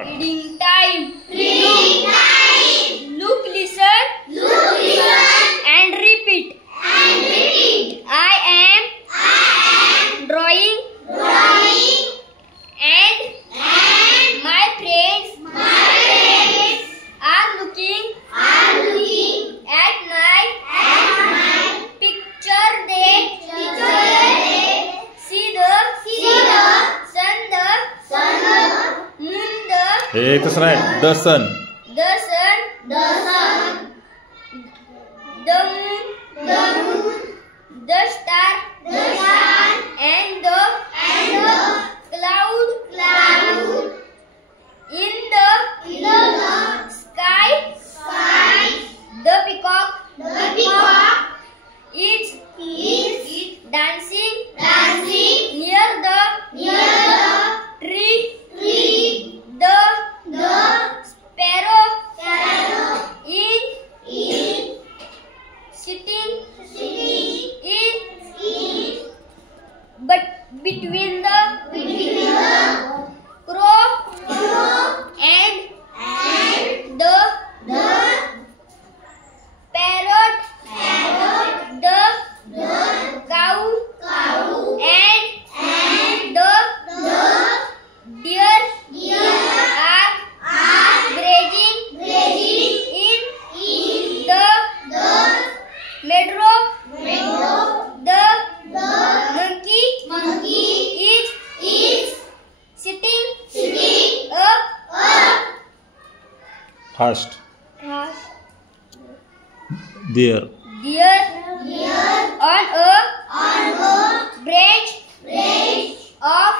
Reading time. Reading time. Look, listen. Look, listen. And repeat. And repeat. I am drawing. Drawing. And my friends. My friends are looking. Are looking at my picture. They see the sun. The moon. हे कसं आहे the sun The sun, the moon, the star, and the cloud, in the sky, the peacock, is dancing near the tree. The sparrow is sitting in but between the crow and the parrot, the cow and the deer are grazing in the meadow. The monkey is sitting up fast there on a branch of